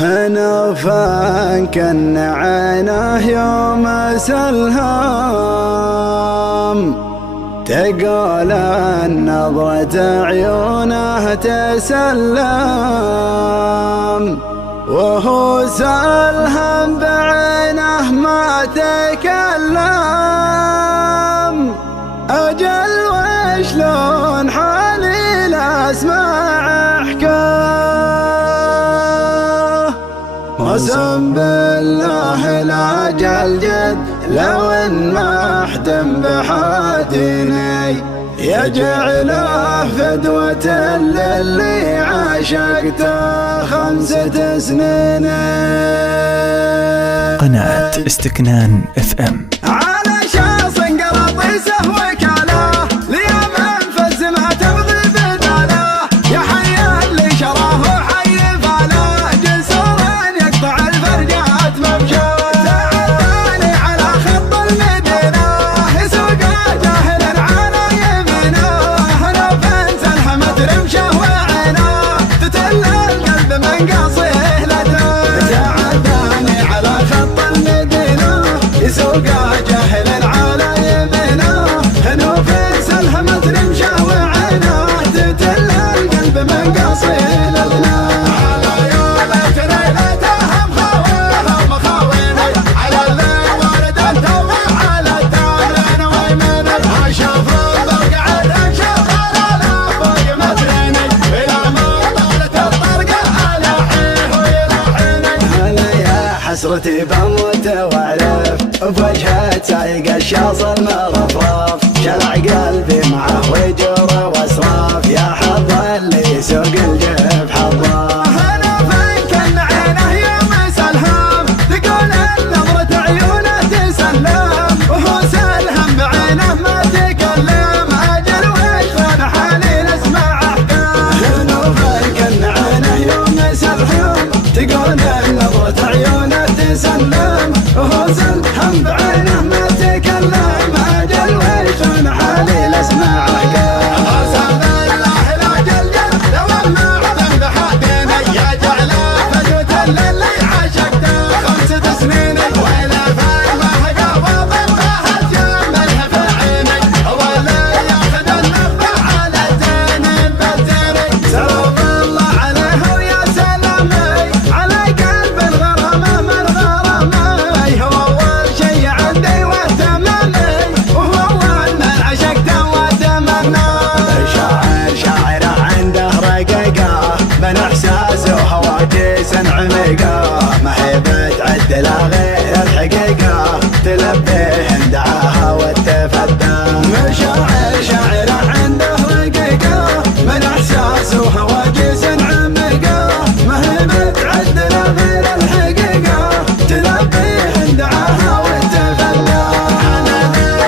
هنوفا كن عينه يوم سلهام، تقول نظرة عيونه تسلم، وهو سلهم بعينه ما تكلم. أجل وشلون حالي لأسمع حكاه، قسم بالله لا جلجد لو ان محتم بحاتني، يجعله فدوة للي عشقته 5 سنين. قناة استكنان FM. على شخص قراطيسه وكاله ليوم انفز ما تبغي بداله، يا حي اللي شراه وحي فاله، جسور يقطع الفرجات ممشاه. تعداني على خط المدينة يسوق جاهل على يمينه، لو بنت الحمد رمشه وعينه تتل القلب من قصيه لده. تعداني على خط المدينة يسوق جاهل على يمينه، نوفيس الحمد رمشه وعينه تتل القلب من قصيه لده. على يوم ليلتهم خاويهم خاويني، على الليل ورد التوبة على الدارين ويميني، اشوف البقعة انشغل على فوق متريني، الى ما طالت الطرقة الحيه ويلحيني. هلا يا حسرتي بموت واعرف بوجهه سايق الشاص المرفرف، شلع قلبي معه وجره واسراف، يا حظ اللي يسوق الجيب حظه. انا فين عينه يوم سلهام، تقول نظرة عيونه تسلم، وهو سلهم بعينه ما تكلم. اجل وشلون حالي نسمع احكام، انا فين عينه يوم سلهام، تقول نظرة عيونه تسلم، وهو سلهم بعينه ما تكلم. اجل وشلون حالي نسمع احكام. قسم بالله لا جلجل لو ما عدم بحاتيني، يا جعله فدوة للي عشقته 5 سنين، ويلا فين ما قابض الله جمله في عيني، ولا ياخذ النقبه على زين البزيري. سلام الله عليه ويا سلامي على قلب الغرامه من غرامي، هو اول شي عندي وتمني، وهو اول من عشقته وتمناه. شاعر عنده رقيقه من احساس وهواجس عميقه، ما هي بتعدل غير الحقيقه، تلبيه دعاها وتفدى. شاعر عنده رقيقه من احساس وهواجس عميقه، ما هي بتعدل غير الحقيقه، تلبيه دعاها وتفدى. انا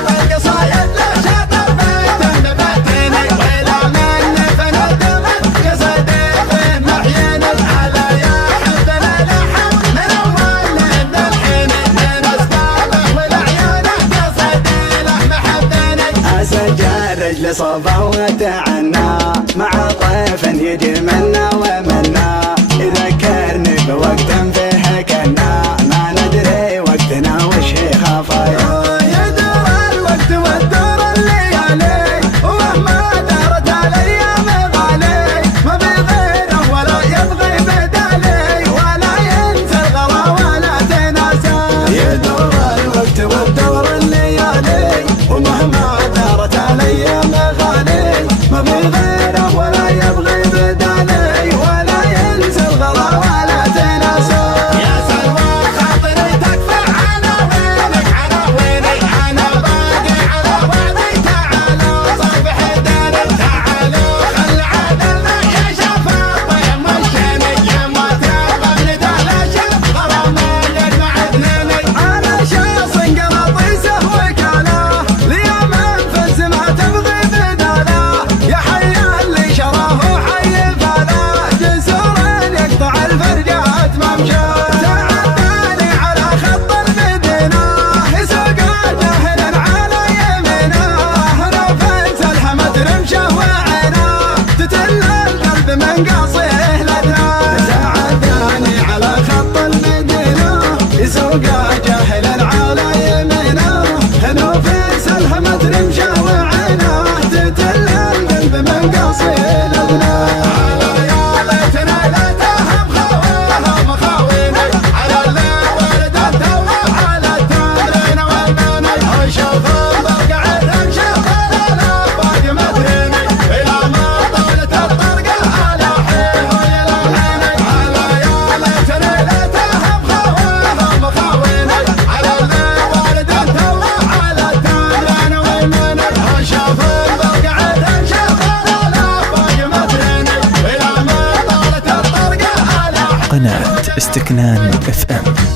القصايد لا شاطر بيتم بباتيني، ويلا من فندم قصدي في محييني، على يا حبنا لحم من اول للحين، من اسبابه ولعيونه قصدي له محبيني. اسجل رجل صوبه وتعنى مع طيف يجي منا ومنا، يذكرني بوقت فيه كنا ما ندري وقتنا وش هي خفايا. يدور الوقت وتدور الليالي، ومهما دارت الايام غالي، ما بغيره ولا يبغي بدالي، ولا ينسى الغلا ولا تناسى. يدور الوقت وتدور الليالي، ومهما دارت الايام غالي، ما بغيره ولا يبغي بدالي، ولا ينسى الغلا ولا تناسى. يا سلوى خاطري تكفى عناوينك عناويني، انا باقي على وعدي، تعالوا صبح داري، تعالوا خل عدلنا يا شفاف مشيني، يا ما تبغى ندالة شف غرامي يجمع اثنيني. انا شخص قراطيسه وكاله ليوم انفز ما تبغي بداله، يا حي اللي شراه وحي فاله، جسور يقطع الفرجات ممشاه. تعداني على خط المدينة يسوق جاهل على يمينه، نوفيس الحمد رمشه وعينه تتل القلب من قصيه لده. تعداني على استكنان اف ام.